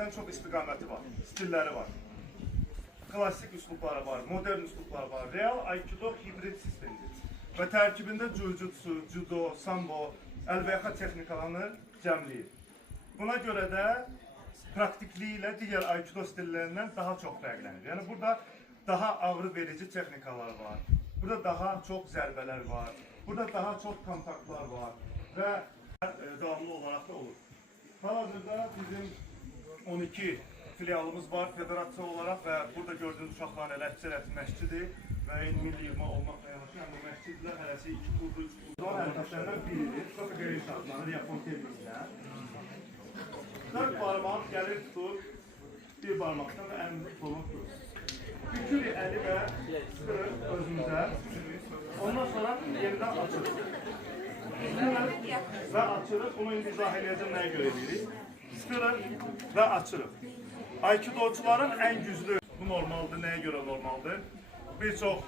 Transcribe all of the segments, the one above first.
Çok istiqaməti var, stilləri var. Klasik üslubları var, modern üslubları var. Real Aikido hibrid sistemidir. Və tərkibində jujutsu, judo, sambo, əlbəyaxa texnikalarını cəmləyir. Buna görə də praktikliyi ilə digər Aikido stilleриndən daha çox fərqlənir. Yəni burada daha ağrı verici texnikalar var. Burada daha çox zərbələr var. Burada daha çox kontaktlar var və davamlı olaraq da olur. Hal-hazırda bizim 12 filialımız var federasiya olarak ve burada gördüğünüz uşaqların elə əksəriyyəti məscidi və eyni milli yığma olmaqla yanaşı bu məscidlər hərəsi 2 turda 3 turda hərəkətlərdən biridir. Sokageri adlanır Yapon terminiyle. 4 parmaq gəlir tutur, bir parmaqdan və əlimizi tutulmaq durur. Bükür əli və sıxırır özümüzə. Ondan sonra yenidən açırıq. Və açırıq, bunu indi izah edəcəm nəyə görə edirik. Sıxırıq və açırıq. Aikidoçuların ən güclü, bu normaldır, nəyə görə normaldır? Bir çox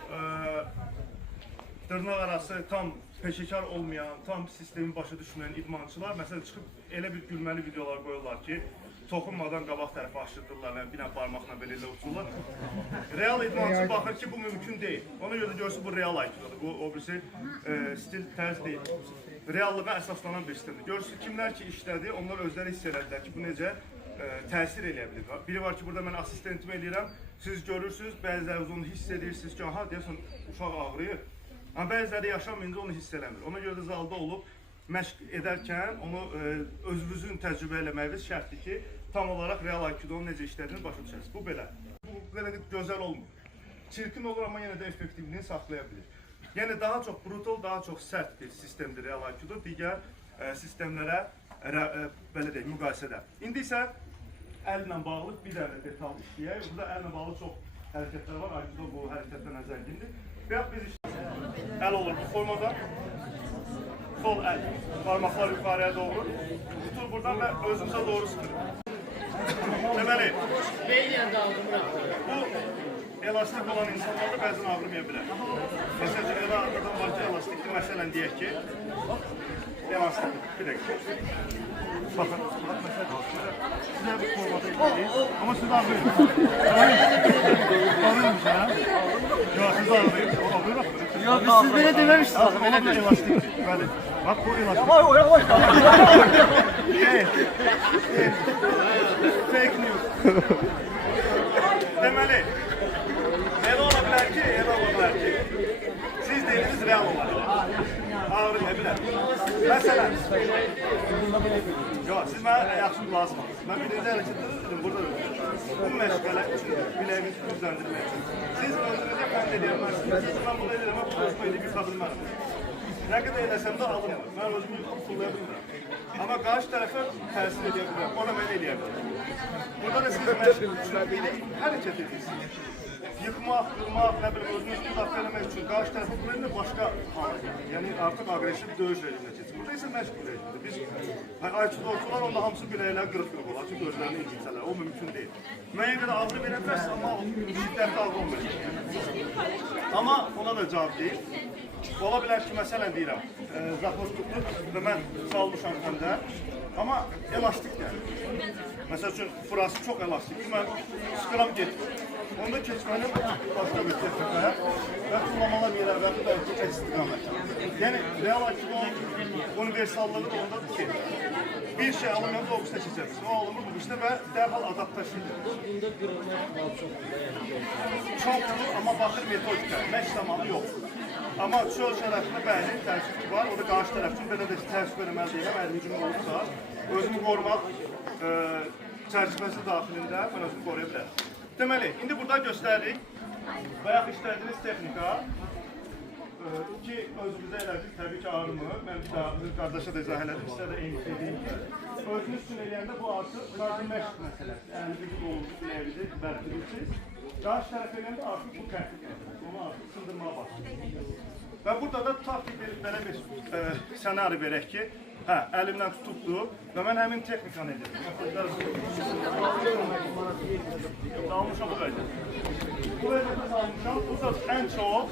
dırnaq arası tam peşəkar olmayan, tam sistemi başa düşməyən idmançılar məsələn çıxıb elə bir gülməli videolar qoyurlar ki, toxunmadan qabaq tərəfə aşırdırlar, bir dənə barmaqla belə ilə uçurlar. Real idmançı baxır ki, bu mümkün deyil. Ona görə də görürsün, bu real aikidodur. Bu, o birisi stil, tərz deyil. Reallığa əsaslanan bir sistemdir. Görürsün, kimlər ki işlədi, onlar özləri hiss elədilər ki, bu necə təsir eləyə bilir. Biri var ki, burada mən asistentimi eləyirəm, siz görürsünüz, bəziləriniz onu hiss edirsiniz ki, aha, deyəsən, uşaq ağrıyır. Amma bəziləri yaşamayınca onu hiss eləmir. Ona görə də zalda olub, məşq edərkən onu özünüzün təcrübə eləməyiniz şərtdir ki, tam olaraq real aikidonun necə işlədiyini başa düşəsiniz. Bu belə. Bu belə gözəl olmur. Çirkin olur, amma yenə də effektivliyini saxlaya bilir. Yəni daha çox brutal, daha çox sərt bir sistemdir real aikido digər sistemlərə belə deyək, müqayisədə. İndi isə əllə bağlı bir dənə detal işləyək. Burada əllə bağlı çox hərəkətlər var. Aikido bu hərəkətlərlə zəngindir. Və biz əl olur bu formada. Sol əl, parmaqlar yuxarıya doğru. Tutur buradan və özümüzə doğru sıxırıq. Deməli, bu elastik olan insanlarda bəzən ağrımaya bilər. Məsələn, elə adam var ki, elastikdir. Məsələn, deyək ki, elastik, bir dəqiqə. Baxın, sizə bir formada izləyik. Amma siz ağrıyın. Ağrıymış, hə? Yox, siz ağrıyın. Ağrıyın. Yok, siz belə deməmişsiniz. Ola da elastikdir. Bəli. Bax, bu elastik. Yavaş. Fake news. Deməli, elə ola bilər ki, siz deyiliniz real ola bilər. Ağrıya bilər. Məsələn, yox, siz mənə yaxşı qulaq asmalısınız. Mən birinci hərəkətdə dedim, burada öldürürüm. Bu məşqələ üçün, biləyinizi gücləndirmək üçün. Siz öldürəcək mən edəməzsiniz. Mən bunu edəmə, bu hoşuma edib yıxa bilmərəm. Nə qədər eləsəm də alınmır. Mən özümü yıxıb tullaya bilmirəm. Amma qarşı tərəfə təsir edə bilirəm. Ona mən eləyə bilirəm. Burada da siz məşq üçün hərəkət edirsiniz. Yıxmaq, qırmaq, nə bilim, özünüzü müdafiə eləmək üçün qarşı tərəfə bunu başqa hala gəlir. Yəni artıq aqressiv döyüş rejiminə keçir. Burada isə məşq rejimidir. Biz aikidoçular onda hamısı biləklər qırıq-qırıq olar, çünki özlərini incitsələr. O mümkün deyil. Müəyyən qədər ağrı verə bilərsə, amma şiddətli ağrı olmayacaq. Amma ona da cavab deyil. Ola bilər ki, məsələn deyirəm, zaxos tutdur və mən salmışam həmdə, amma elastikdir. Məsəl üçün, burası çox elastikdir, mən sıxıram getir. Onda keçməli başqa bir texnikaya və tullamalar yerə və bu da çox istiqamət. Yəni, real aikidonun universallığı da ondadır ki, bir şey alınmıyorsa o biristə keçərsiniz. O alınmır bu biristə və dərhal adaptasiyadır. Çoxdur, amma baxır metodika, məşq zamanı yoxdur. Amma çöl şərəfində bəli, təəssüf var. O da qarşı tərəf üçün belə də təəssüf verəməli deyiləm. Əgər hücum olursa, özümü qorumaq çərçivəsi daxilində mən özümü qoruya bilərəm. Deməli, indi burada göstəririk. Bayaq işlədiyiniz texnika ki, özümüzə elədik, təbii ki, ağrımı. Mən qardaşa da izah elədim, sizə də eyni şey deyim ki, özünüz üçün eləyəndə bu artıq sadəcə məşq məsələsi. Əlinizi doğrusu biləyirik, bərkilirsiniz. Qarşı tərəf eləyəndə artıq bu tərtib edilir. Onu artıq sındırmağa başlayır. Və burada da taktik bir, belə bir senari verək ki, əlimdən tutubdur və mən həmin texnikanı edirəm. Dalmışam bu qayda. Bu vəziyyətə salmışam. Burada ən çox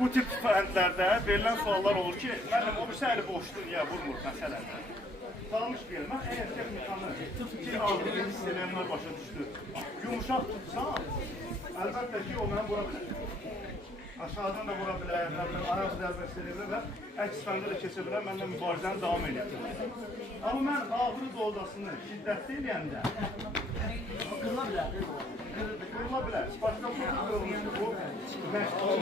bu tip fəndlərdə verilən suallar olur ki, mənim o birisi əli boşdur, niyə vurmur məsələdə. Kalmış bir yer. Ben eğer texnikanı ki aldığım sistemler başa düştü. Yumuşak tutsam, elbette ki o beni vura bilir. Aşağıdan da vura bilir, ayaq zərbəsi edə bilər və əks fəndə də keçə bilər, mənlə mübarizəni davam edir. Amma mən ağrı doldasını şiddətli eləyəndə qırıla bilər. Qırıla bilər. Başqa bir qırılmışdır bu. Məşğul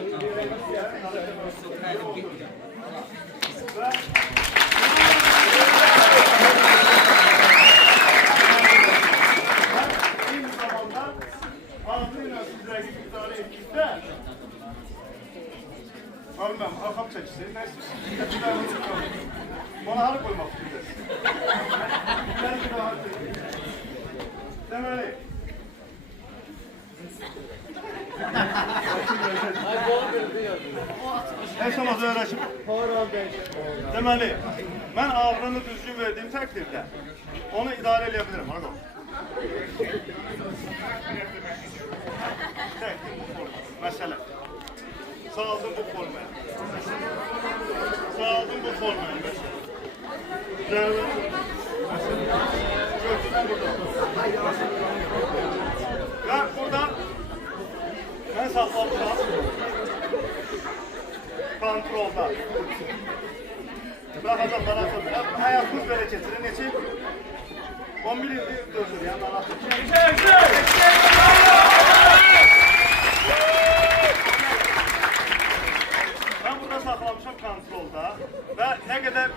və eyni zamanda ağrı ilə sizləri idarə etdikdə abi ben arkam çekisi, ne istiyorsun? Bana harı koymak istiyorsun. Belki daha harı çekisi. Demeli. En son adı öğreşim. Demeli, ben ağrını düzgün verdiğim takdirde onu idare edebilirim. Hadi bakalım. Mesela. Saldım bu formaya. Saldım bu formaya. Gördüm burada. Ben buradan ben saklamışam. Kontrolda. Bırakacağım bana sonra. Hayatımız böyle getirin. Neçe? 11 ildir döndür ya. Ben burada saxlamışam kontrolda və nə qədər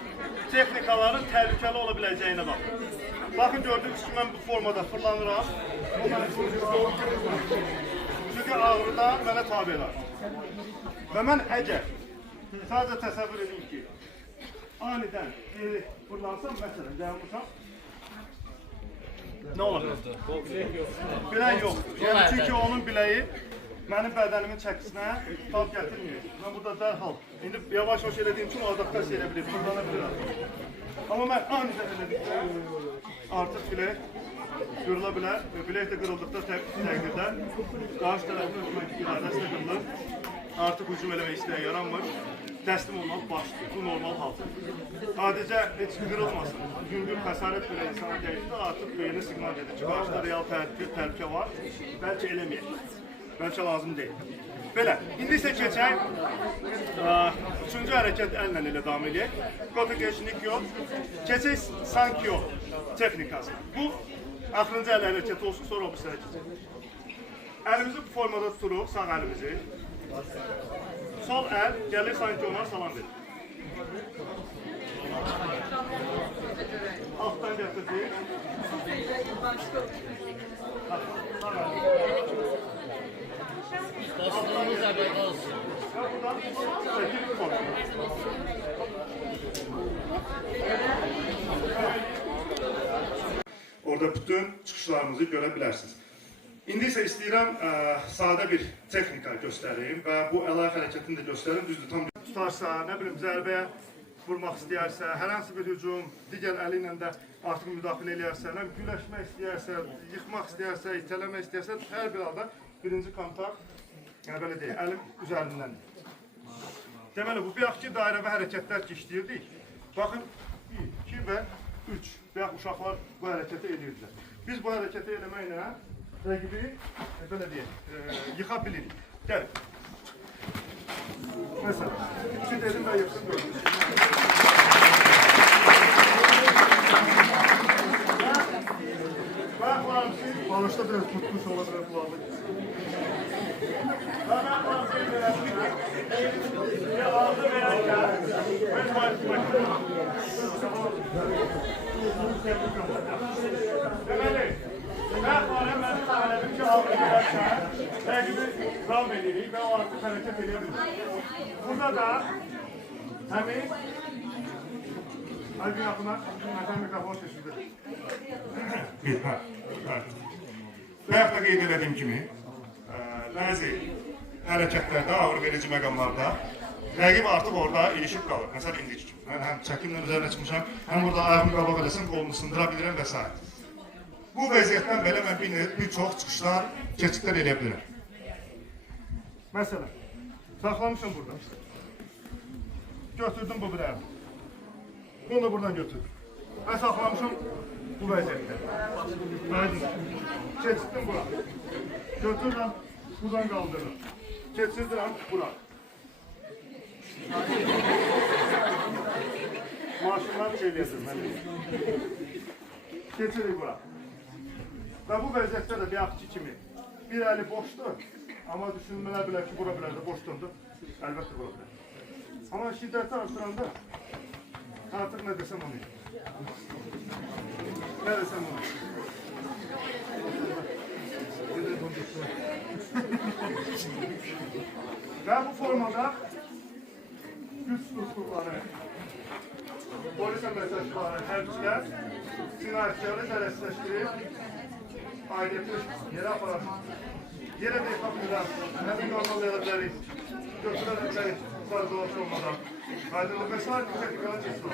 texnikaların təhlükəli ola biləcəyinə baxın. Baxın, gördüyünüz ki, mən bu formada fırlanıram. Çünki ağrıdan mənə tabi elər. Və mən əgər sadəcə təsəvvür edin ki, anidən fırlansam, məsələn, gəlmişəm, nə ola bilər? Bilək yoxdur. Yəni, çünki onun biləyi mənim bədənimin çəkisinə tab gətirməyir. Mən burada dərhal, indi yavaş-yavaş elədiyim üçün o adaptasiya elə bilir, fırlana bilir. Amma mən aniden elədikdə artıq bilək qırıla bilər və bilək də qırıldıqda təqdirdə qarşı tərəfin hökmət iradəsi də qırılır. Artıq hücum eləmək istəyə yaranmır. Təslim olmaq başlayır. Bu normal haldır. Sadəcə heç qırılmasın. Güngör xəsarət belə insana dəyişdə artıq beyni siqnal edir ki, qarşıda real təhlükə var. Bəlkə eləməyək. Bəlkə lazım deyil. Belə, indi isə keçək. Üçüncü hərəkət əllə ilə davam edək. Kotogeşnik yox. Keçək Sankyo texnikası. Bu, axırıncı əl hərəkəti olsun, sonra o bir hərəkət. Əlimizi bu formada tuturuq, sağ əlimizi. Sol əl gəlir sanki ona salam verir. Altdan gətirdik. Dostluğumuz abone olsun. Orada bütün çıxışlarımızı görə bilərsiniz. İndi isə istəyirəm sadə bir texnika göstərim və bu əlayə hərəkətini də göstərim. Düzdür, tam tutarsa, nə bilim, zərbəyə vurmaq istəyərsə, hər hansı bir hücum, digər əli ilə də artıq müdaxilə edərsə, güləşmək istəyərsə, yıxmaq istəyərsə, itələmək istəyərsə, hər bir halda birinci kontakt, yəni belə deyək, əlim üzərindəndir. Deməli, bu bayaq ki, dairəvi hərəkətlər ki, işləyirdik. Baxın, 1, 2 və 3 bayaq uşaqlar bu hərəkəti edirdilər. Biz bu hərəkəti eləməklə rəqibi, belə deyək, yıxa bilirik. Gəlin. Məsələn, 2 dedim və yıxsın gördüm. Bayaqlarım ki, balışda biraz tutmuş ola bilər kulağlık. Bayaqlarım ki, ağzı verərkən, mən bayaqlarım. Deməli, bayaqlarım mən söylədim ki, ağzı verərkən, rəqibi zam edirik və o artıq hərəkət edebilir. Burada da həmin Ay bir yaxına, məndən mikrofon seçildir. Bayaq da qeyd edədiyim kimi, bəzi hərəkətlərdə, ağır verici məqamlarda rəqib artıq orada ilişib qalır. Məsələn, indiki kimi. Mən həm çəkimlə üzərinə çıxmışam, həm burada ayağımı qabaq eləsəm, qolunu sındıra bilirəm və s. Bu vəziyyətdən belə mən bir çox çıxışlar, keçidlər eləyə bilirəm. Məsələn, saxlamışam burada. Götürdüm bu bir əlim. Bunu da buradan götür. Ben saxlamışım bu vəziyyətdə. Bəli. Keçirdim bura. Götürürəm, buradan qaldırırım. Keçirdirəm bura. Maşınları çeyləyəcəm mən. Keçirik bura. Və bu vəziyyətdə də bir axçı kimi bir əli boşdur. Amma düşünmələr bilər ki, bura bilər də boş döndür. Əlbəttə bura bilər. Amma şiddəti artıranda artıq nə desəm onu. Ne desem onu. Ve bu formada güç strukturları, polis əməkdaşları, hərbçilər cinayətkarı zərərsizləşdirib, aidiyyəti yerə aparar. Yerə də yapa bilirlər, həmin qanunlara bilərik, götürə bilərik, fazlalaşı olmadan. Aydınlıq və sair bir texnikalar keçsin.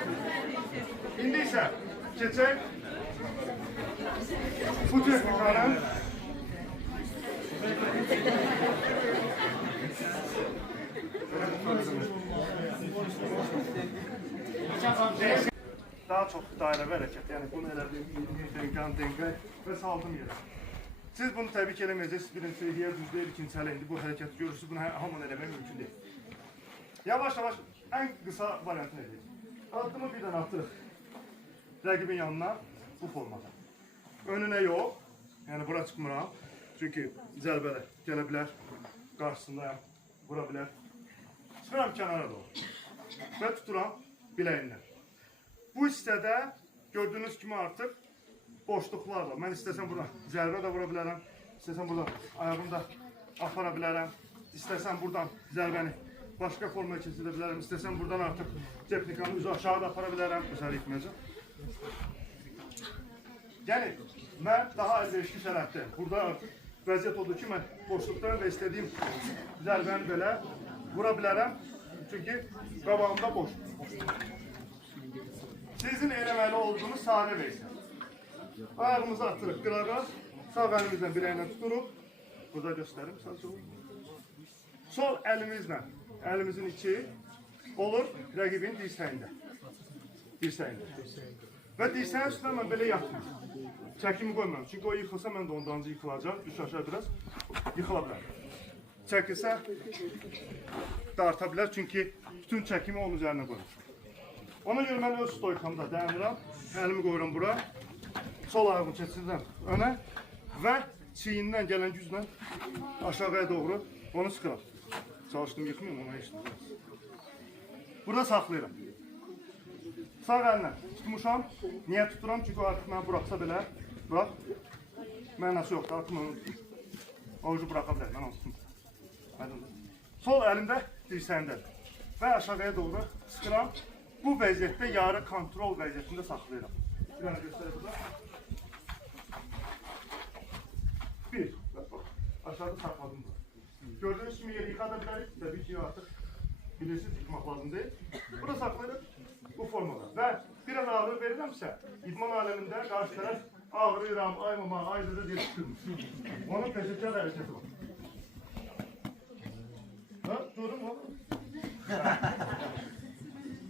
İndi isə keçək bu texnikanın daha çox dairəvi hərəkət, yəni bunu elədim, denkə və saldım yerə. Siz bunu təbii ki eləməyəcəksiniz, birinci yer düzdəyir, ikinci hələ indi bu hərəkəti görürsünüz, bunu hamını eləmək mümkün deyil. Yavaş-yavaş ən qısa variantını edək. Addımı bir dənə atırıq rəqibin yanına bu formada. Önünə yox, yəni bura çıxmıram, çünki zərbələ gələ bilər, qarşısındayam, vura bilər. Çıxıram kənara doğru və tuturam biləyindən. Bu hissədə gördüyünüz kimi artıq boşluqlarla, mən istəsəm buna zərbə də vura bilərəm, istəsəm buradan ayağımı da apara bilərəm, istəsəm buradan zərbəni başqa formaya keçirə bilərəm, istəsəm buradan artıq texnikanı üzü aşağı da apara bilərəm, üzəri itməyəcəm. Yəni, mən daha əlverişli şərətdəyim. Burada artıq vəziyyət odur ki, mən boşluqdan və istədiyim zərbəni belə vura bilərəm, çünki qabağımda boşdur. Sizin eləməli olduğunuz sadə vəziyyət. Ayağımızı atırıq qırağa, sağ əlimizlə biləyinə tuturuq. Burada göstərim, sadəcə olur. Sol əlimizlə, əlimizin içi olur rəqibin dirsəyində. Və dirsəyin üstündə mən belə yatmıyorum. Çəkimi qoymam, çünki o yıxılsa mən də ondan yıxılacaq, üç aşağı biraz yıxıla bilər. Çəkilsə darta bilər, çünki bütün çəkimi onun üzərinə qoyur. Ona görə mən öz stoykamda dayanıram, əlimi qoyuram bura, sol ayağımı keçirirəm önə və çiyindən gələn güclə aşağıya doğru onu sıxıram. Çalışdım yıxmayayım, ona heç deyilmez. Burada saxlayıram. Sağ əllə tutmuşam, niyə tuturam? Çünki o artıq mənə buraxsa belə, bırax, mənası yoxdur, artıq mən onu tuturum. Orucu buraxa bilər, mən onu tuturum. Sol əlimdə dirsəyindədir və aşağıya doğru sıxıram. Bu vəziyyətdə yarı kontrol vəziyyətində saxlayıram. Bir dənə göstərək burada. Bir, aşağıda saxladım burada. Gördüğünüz kimi yeri yıxada bilərik, təbii ki artıq bilirsiniz, yıxmaq lazım deyil. Burada saxlayırıq bu formada və biraz ağrı verirəmsə, idman aləmində qarşı tərəf ağrıyıram, aymama, ayrıca deyə çıxırmış. Onun peşəkar hərəkəti var. Ha, durum o.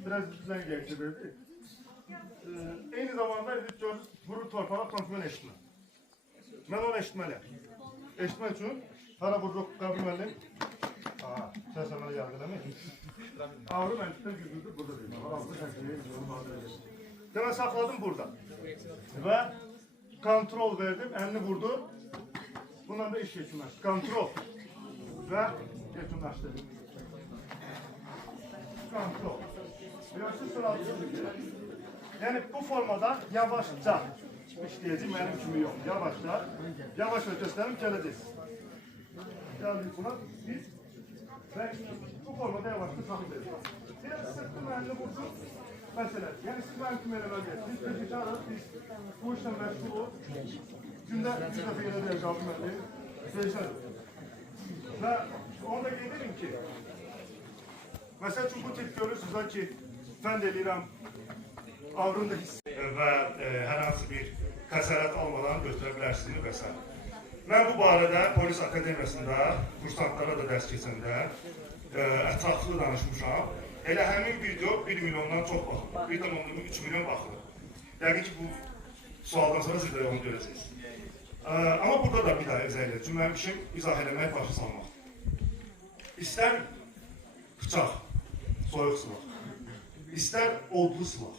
Biraz düzən gəlişi verdi. Eyni zamanda vurur torpağa kontrol eşitmə. Mən onu eşitməliyəm. Eşitmək üçün hara vururuq qabri müəllim. Səsə mənə yargı eləmək. Ağrı məntiqdən güldürdür, burada deyil. Demək, saxladım burada. Və kontrol verdim, əlini vurdu. Bundan da iş geçməz. Kontrol və yekunlaşdırdım. Kontrol. Yəni bu formada yavaşca işləyəcək, mənim kimi yox. Yavaşca göstərim, gələcəksiniz. Gəldik buna, biz və bu formada yavaşca saxlayacaq. Biraz sırtım əlini vursun, məsələ. Yəni siz mənim kimi eləməliyik. Biz peşəkarıq, biz bu işlə məşğuluq. Gündə bir dəfə yenə deyək, qaldım əlini. Peşədir. Və onu da qeyd edin ki, məsəl üçün bu tip görürsünüz ki, fənd edirəm, avrunda hiss və hər hansı bir xəsarət almadan götürə bilərsiniz və s. Mən bu barədə polis akademiyasında kursantlara da dərs keçəndə ətraflı danışmışam. Elə həmin video 1 milyondan çox baxılır, 1,3 milyon baxılır. Yəqin ki, bu sualdan sonra siz də onu görəcəksiniz. Amma burada da bir daha izah edəcəm. Çünki mənim işim izah eləmək, başa salmaq. İstər bıçaq, soyuq silah, istər odlu silah.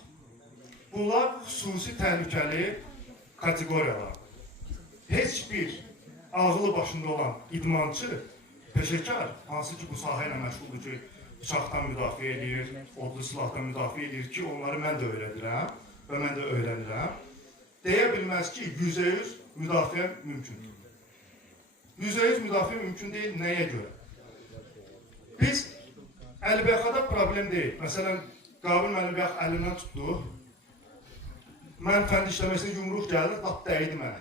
Bunlar xüsusi təhlükəli kateqoriyalar. Heç bir ağlı başında olan idmançı, peşəkar, hansı ki bu sahə ilə məşğuldur ki, bıçaqdan müdafiə edir, odlu silahdan müdafiə edir ki, onları mən də öyrədirəm və mən də öyrənirəm. Deyə bilməz ki, %100 müdafiə mümkündür. %100 müdafiə mümkün deyil, nəyə görə? Biz əlbəxada problem deyil. Məsələn, Qabil mənim bir əlimdən tutdu. Mən fənd işləməsində yumruq gəldi, lap dəydi mənə.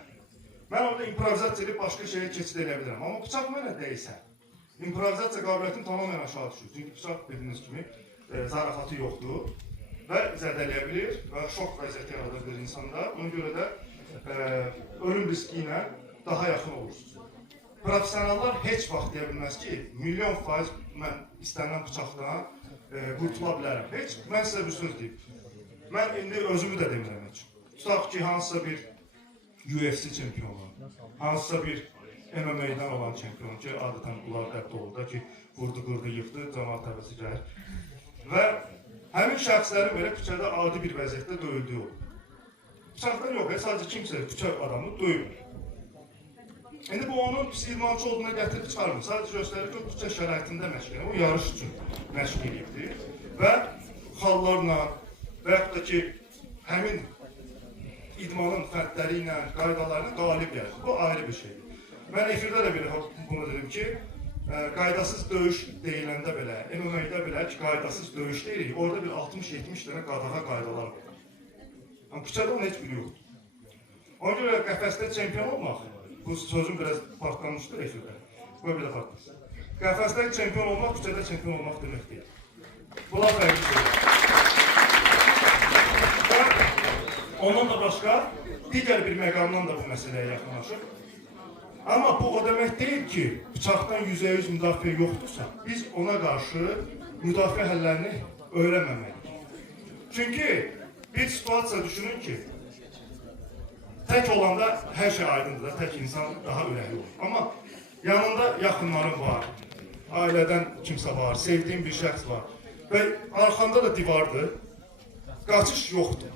Mən orada improvizasiya edib başqa şeyə keçid edə bilirəm. Amma bıçaq mənə dəysə, improvizasiya qabiliyyətim tamamilə aşağı düşür. Çünki bıçaq dediyiniz kimi zarafatı yoxdur və zədələyə bilir və şok vəziyyəti yaradır bir insanda. Ona görə də ölüm riski ilə daha yaxın olursunuz. Profesionallar heç vaxt deyə bilməz ki, %100% mən istənilən bıçaqdan qurtula bilərəm. Heç, mən sizə bir söz deyim. Mən indi özümü də demirəm heç. Tutaq ki, hansısa bir UFC çempionu, hansısa bir MMA-dən olan çempion ki, adətən bunlar dəbdə olur da ki, vurdu, qırdı, yıxdı, cəmaat təbəsi gəlir. Və həmin şəxslərin belə küçədə adi bir vəziyyətdə döyüldüyü olur. Bıçaqdan yox, sadəcə kimsə küçə adamı döyülür. İndi bu onun pis idmançı olduğuna gətirib çıxarmır. Sadəcə göstərir ki, o küçə şəraitində məşq edir, o yarış üçün məşq edirdir. Və xallarla və yaxud da ki, həmin idmanın fəndləri ilə, qaydalarına qalib gəlir. Bu ayrı bir şeydir. Mən efirdə də belə bunu dedim ki, qaydasız döyüş deyiləndə belə, MMA-də belə ki, qaydasız döyüş deyirik, orada bir 60-70 dənə qadağa qaydalar var. Amma küçədə onun heç biri yoxdur. Ona görə qəfəsdə çempion olmaq, bu sözüm biraz partlamışdır efirdə. Böyle bir də partlasın. Qəfəsdə çempion olmaq, küçədə çempion olmaq demək deyil. Bunlar fərqli şeydir. Ondan da başqa, digər bir məqamdan da bu məsələyə yaxınlaşır. Amma bu o demək deyil ki, bıçaqdan %100 müdafiə yoxdursa, biz ona qarşı müdafiə həllərini öyrənməməliyik. Çünki bir situasiya düşünün ki, tək olanda hər şey aydındır, tək insan daha ürəkli olur. Amma yanında yaxınların var, ailədən kimsə var, sevdiyin bir şəxs var və arxanda da divardır, qaçış yoxdur.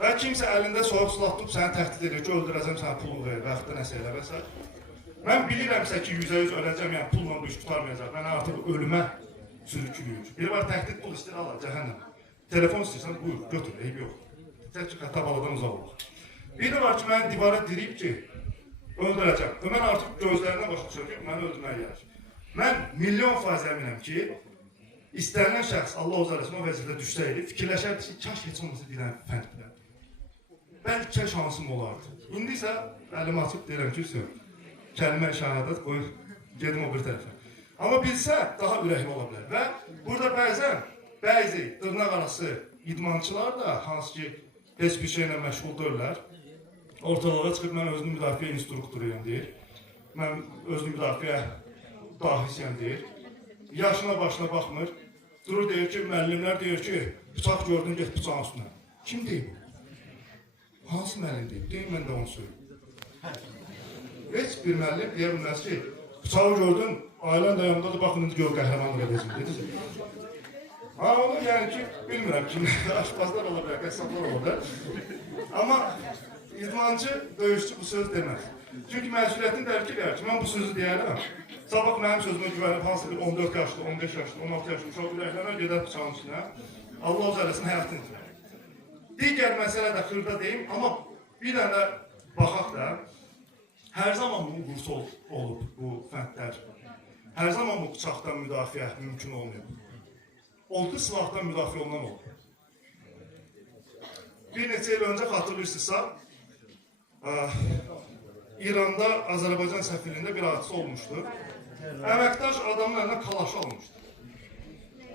Və kimsə əlində soyuq silah tutub səni təhdid edir ki, öldürəcəm sənə pulu ver və yaxud da nəsə elə və s. Mən bilirəmsə ki, %100 öləcəm, yəni pulla bu iş tutarmayacaq. Mən artıq ölümə sürüklüyür. Biri var təhdid pul istəyir, Allah, cəhənnəm. Telefon istəyirsən, buyur, götür, eyb yox. Tək ki, xətabaladan uzaq olur. Biri var ki, məni divara diriyib ki, öldürəcəm. Və mən artıq gözlərindən başa düşürəm ki, məni öldürməyə gəlir. Mən %100% əminəm ki, istənilən şəxs Allah uzarəsin o vəziyyətdə düşsəydi, fikirləşərdi ki, kaş heç olmasa bir dənə fənd bilərdi. Bəlkə şansım olardı. İndi isə əlimi açıb deyirəm ki, kəlmə şəhadət qoyur, gedim o bir tərəfə. Amma bilsə, daha ürəkli ola bilər. Və burada bəzi dırnaq arası idmançılar da, hansı ki, heç bir şeylə məşğuldurlar, ortalığa çıxıb mən özünü müdafiə instruktoruyum deyir, mən özünü müdafiə dahisiyəm deyir, yaşına başına baxmır, durur deyir ki, müəllimlər deyir ki, bıçaq gördün, get bıçağın üstünə. Kim deyir bu? Hansı müəllim deyir? Deyir, mən də onu söyleyeyim. Heç bir müəllim deyə bilməz ki, bıçağı gördün, ailən də yanındadır, baxın, indi gör qəhrəmanlıq edəcəm, dedi. Ha, onu yəni ki, bilmirəm ki, aşpazlar ola bilər, qəssablar ola bilər. Amma idmancı, döyüşçü bu söz deməz. Çünki məsuliyyətini dərk edir ki, mən bu sözü deyərəm. Sabah mənim sözümə güvənib, hansı bir 14 yaşlı, 15 yaşlı, 16 yaşlı uşaq ürəklənər, gedər bıçağın üstünə. Allah o zərəsin həyatını itirir. Digər məsələ də xırda deyim, amma bir dənə baxaq da, hər zaman bu qursu olub, bu fəndlər. Hər zaman bu bıçaqdan müdafiə mümkün olmuyor. Odlu silahdan müdafiə olunan oldu. Bir neçə il öncə xatırlayırsınızsa, İranda Azərbaycan səfirliyində bir hadisə olmuşdu. Əməkdaş adamın əlinə kalaşı almışdı.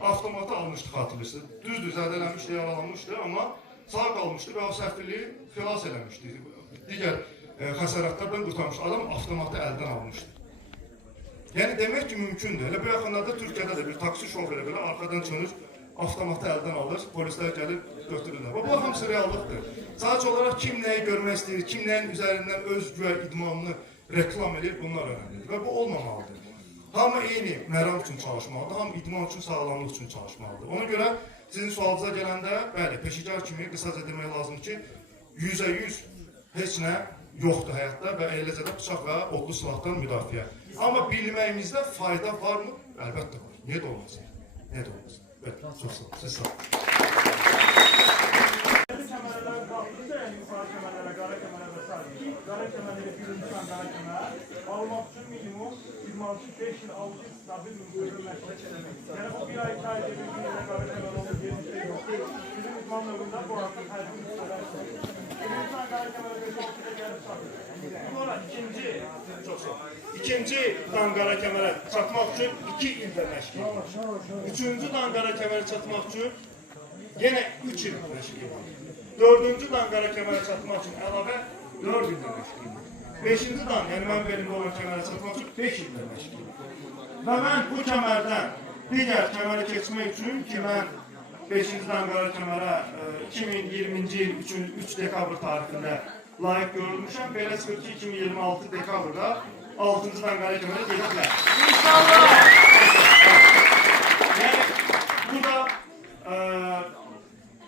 Avtomatı almışdı, xatırlayırsınız. Düzdür, zədələnmişdi, yaralanmışdı, amma sağ qalmışdı və o səfirliyi xilas eləmişdi. Digər xəsarətlərdən qurtarmışdı. Adam avtomatı əldən almışdı. Yəni demək ki, mümkündür. Elə bu yaxınlarda Türkiyədə də bir taksi şoförü belə arxadan çönür, avtomatı əldən alır, polislər gəlir, götürürlər. Bu hamısı reallıqdır. Sadəcə olaraq kim nəyi görmək istəyir, kim nəyin üzərindən öz güya idmanını reklam edir, bunlar önəmlidir və bu olmamalıdır. Hamı eyni məram üçün çalışmalıdır, hamı idman üçün, sağlamlıq üçün çalışmalıdır. Ona görə sizin sualınıza gələndə, bəli, peşəkar kimi qısaca demək lazım ki, 100% heç nə yoxdur həyatda və eləcə də bıçaq və odlu silahdan müdafiə. Amma bilməyimizdə fayda varmı? Əlbəttə var. Niyə də olmasın? Niyə də olmasın? Bəli, çox sağ olun. Siz sağ olun. Kəmərlərə qalxırsa, yəni yuxarı kəmərlərə, qara kəmərə və s. Qara kəmərlərə birinci qara kəmər almaq üçün minimum 25 il 6 il stabil mümkün məşqə eləmək. Yəni bu bir ay, 2 ay bir gün ilə qara kəmər olur, bir şey yoxdur. Bizim idman növündə bu artıq hər gün istələr olur. Birinci qara kəmərə 5-6 ilə gəlib çatır. Sonra ikinci qara kəmərə çatmaq üçün 2 ildə məşq edir. Üçüncü qara kəmərə çatmaq üçün yenə 3 il məşq edir. Dördüncü qara kəmərə çatmaq üçün əlavə 4 ildə məşq edir. Beşinci dan, yəni mənim belimdə olan kəmərə çatmaq üçün 5 ildə məşq edir. Və mən bu kəmərdən digər kəmərə keçmək üçün ki, mən 5-ci qara kəmərə 2020-ci il 3 dekabr tarixində layiq görülmüşəm. Belə çıxır ki, 2026 dekabrda 6-cı qara kəmərə gedə bilərəm. İnşallah! Yəni, burada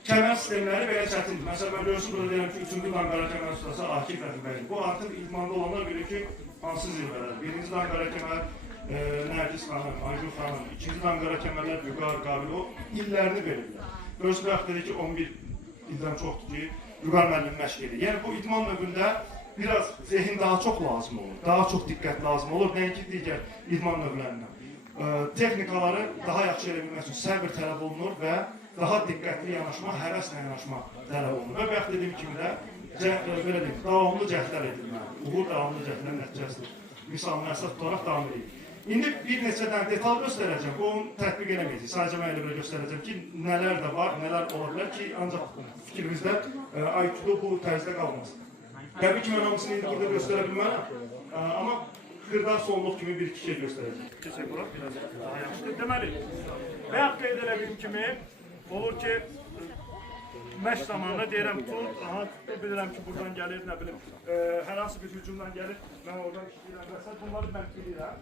kəmər sistemləri belə çətindir. Məsələn, mən görürsün, burada deyirəm ki, 3-cü qara kəmər ustası Akif Rəfibəyli. Bu artıq idmanda olanlar bilir ki, hansı zirvələr. 1-ci qara kəmər Nərgiz xanım, Ayşur xanım, 2-ci qara kəmərlər Vüqar, Qabil, o illərini verirlər. Görürsün, bəxт dedi ki, 11 ildən çoxdur ki, Vüqar müəllim məşq edir. Yəni, bu idman növündə biraz zehin daha çox lazım olur, daha çox diqqət lazım olur, nəinki digər idman növlərindən. Texnikaları daha yaxşı elə bilmək üçün səbir tələb olunur və daha diqqətli yanaşma, həvəslə yanaşma tələb olunur. Və bəxt dediyim kimi də, belə deyim, davamlı cəhdlər edilməlidir. Uğur davamlı cəhdlərin nəticəsidir. Misalını əsas tutaraq davam edeyim. İndi bir neçədən detal göstərəcəm, bunu tətbiq eləməyəcək. Sadəcə mən elə belə göstərəcəm ki, nələr də var, nələr ola bilər ki, ancaq fikrimizdə IQ-da bu tərzdə qalmaz. Təbii ki, mən hamısını indi burada göstərə bilmərəm, amma xırdar sonluq kimi bir-iki şey göstərəcəm. Keçək bura, biraz daha yaxşıdır. Deməli, bayaq qeyd elədiyim kimi, olur ki, məşq zamanında deyirəm, bilirəm ki, buradan gəlir, nə bilim, hər hansı bir hücumdan gəlir, mən oradan işləyirəm və s. Bunları mən bilirəm.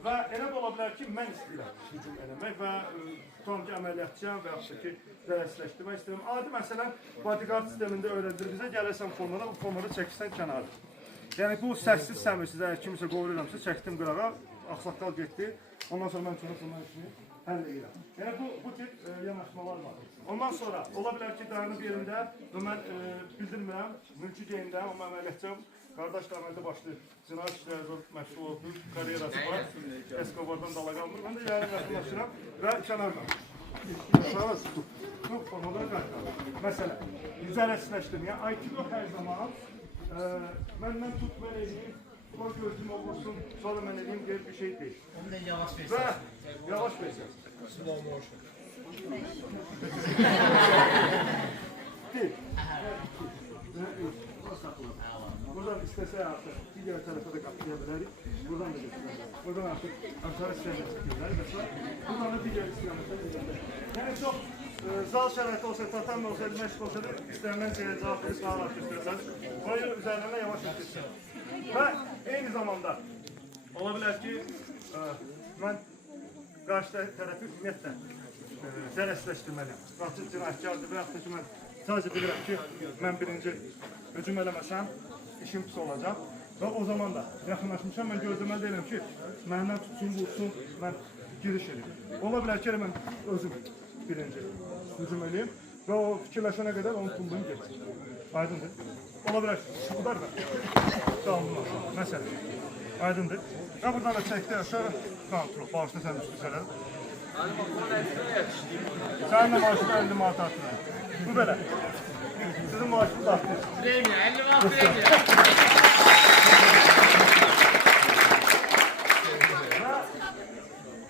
Və elə də ola bilər ki, mən istəyirəm hücum eləmək və tutam ki, əməliyyatçıyam və yaxud ki, dərəsləşdirmək istəyirəm. Adi məsələn, bodyguard sistemində öyrədir bizə, gəlirsən formada, bu formada çəkirsən kənarı. Yəni bu səssiz səmirsiz, əgər kimisə qovururamsa, çəkdim qırağa, axsaqqal getdi, ondan sonra mən bundan işini həll edirəm. Yəni bu tip yanaşmalar var. Ondan sonra ola bilər ki, dayanıb yerində və mən bildirmirəm, mülki geyimdə, amma əməliyyatçıyam. Qardaş da əməldə başlayır, cinayət işlərdə məşğul olub, karyerası var, Eskobardan dala qalmır. Mən də yarın yaxınlaşıram və kənardan. Sonra tutup, formalara qayıtlar. Məsələn, yüzələşdirmə. Yəni, Aikido hər zaman məndən tut, mən edeyim, sonra gözüm olursun, sonra mən edeyim, deyir bir şey deyil. Onu da yavaş versin. Və yavaş versin. Slow motion. Deyil. Buradan istese artık diğer tarafa da kapatabiliriz. Buradan da götürürüz. Buradan artık aşağı isteyene çekiyorlar. Buradan da diğer istemete gidiyorlar. Yani çok zal şəraiti olsa, tatanla olsa, məşq olsa da istənilən şeyə cavab verir, sağ olaraq göstərsəniz. Boyu üzərindən yavaş götürürsən. Və eyni zamanda ola bilər ki, mən qarşı tərəfi ümumiyyətlə zərərsizləşdirməliyəm. Qatil cinayətkardır və yaxud da ki, mən sadəcə bilirəm ki, mən birinci hücum eləməsəm, işim pis olacaq və o zaman da yaxınlaşmışam, mən gözləməli deyirəm ki, məndən tutsun, vursun, mən giriş edeyim. Ola bilər ki, mən özüm birinci hücum edeyim və o fikirləşənə qədər onu tumbuyum geçsin. Aydındır. Ola bilər ki, şu kadar da qalınmaz. Məsələn, aydındır. Və buradan da çəkdi aşağı, kontrol, bağışda sən üstü sələdir. Sənin də maaşını 50 manat artırır. Bu belə. Sizin maaşınız artırır. Premium, 50 manat premium.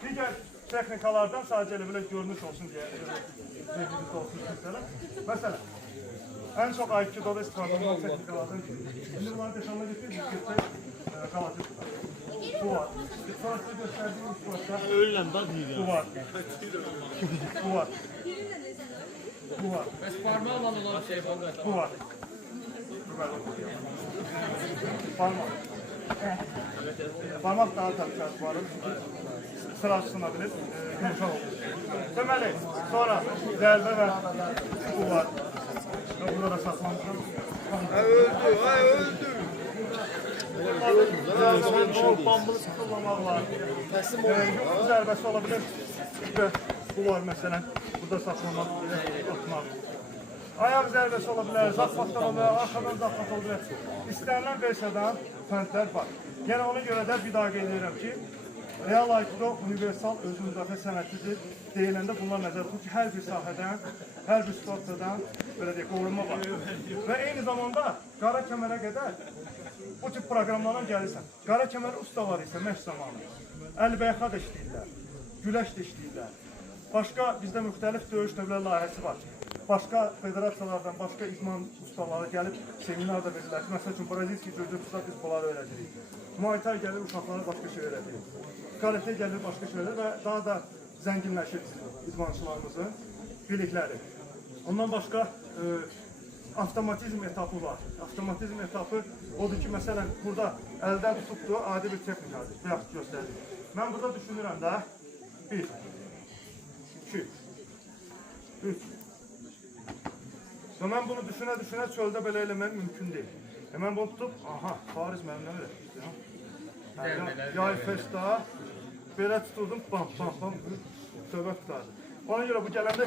Digər texnikalardan sadəcə elə belə görünüş olsun deyə zevkiniz olsun kimsələr. Məsələn, ən çox Aikido'da istifadə olunan texnikalardan biri. Şimdi bunları deşanla getirir, biz geçsək qalatı tutar. Bu var, Sonra size gösterdiğim sportta Ölürəm da deyir. bu var. Bu var. Bu var. Bəs parmaqla olan şey falan. Bu var. Parmak. Parmak daha tabii ki var. Sıra açılabilir. Yumuşak olur. Deməli, sonra zərbə və bu var. Və burada da saxlamışam. Öldü. Bambulu sıxıllamaq var. Yumruq zərbəsi ola bilir. Və bu var məsələn. Burada saxlamaq, atmaq. Ayaq zərbəsi ola bilər, zaxfatdan ola bilər, arxadan zaxfat ola bilər. İstənilən versiyadan fəndlər var. Yəni ona görə də bir daha qeyd edirəm ki, Real Aikido universal özü müdafiə sənətidir. Deyiləndə bunlar nəzərdə tutulur ki, hər bir sahədən, hər bir sportdan belə deyək, qorunma var. Və eyni zamanda qara kəmərə qədər bu tip proqramlardan gəlirsən. Qara kəmər ustaları isə məşq zamanı əlbəyəxa da işləyirlər, güləş də işləyirlər. Başqa bizdə müxtəlif döyüş növləri layihəsi var. Başqa federasiyalardan, başqa idman ustaları gəlib seminar da verirlər. Məsəl üçün, Brazilski jiu-jitsuda biz bunları öyrədirik. Muay Thai gəlir uşaqlara başqa şey öyrədirik. Karate gəlir başqa şeylər və daha da zənginləşir idmançılarımızın bilikləri. Ondan başqa avtomatizm etapı var. Avtomatizm etapı odur ki, məsələn, burada əldən tutubdur, adi bir texnikadır, yaxud göstərir. Mən burada düşünürəm də, 1, 2, 3. Və mən bunu düşünə-düşünə çöldə belə eləmək mümkün deyil. Mən bunu tutub, aha, Fariz mənim nə öyrətmişdir? Yay festa, belə tuturdum, bam, bam, bam, söhbət tutardı. Ona görə bu gələndə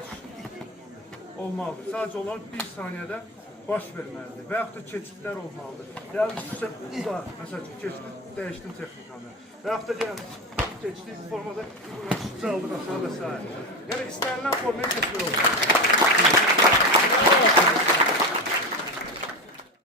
olmalıdır. Sadəcə olaraq 1 saniyədə baş verməlidir və yaxud da keçidlər olmalıdır. Yəni, məsəl üçün, keçid, dəyişdim texnikanı. Və yaxud da keçdiyi formada çaldıq aşağı və s. Yəni, istənilən formaya keçmək olur.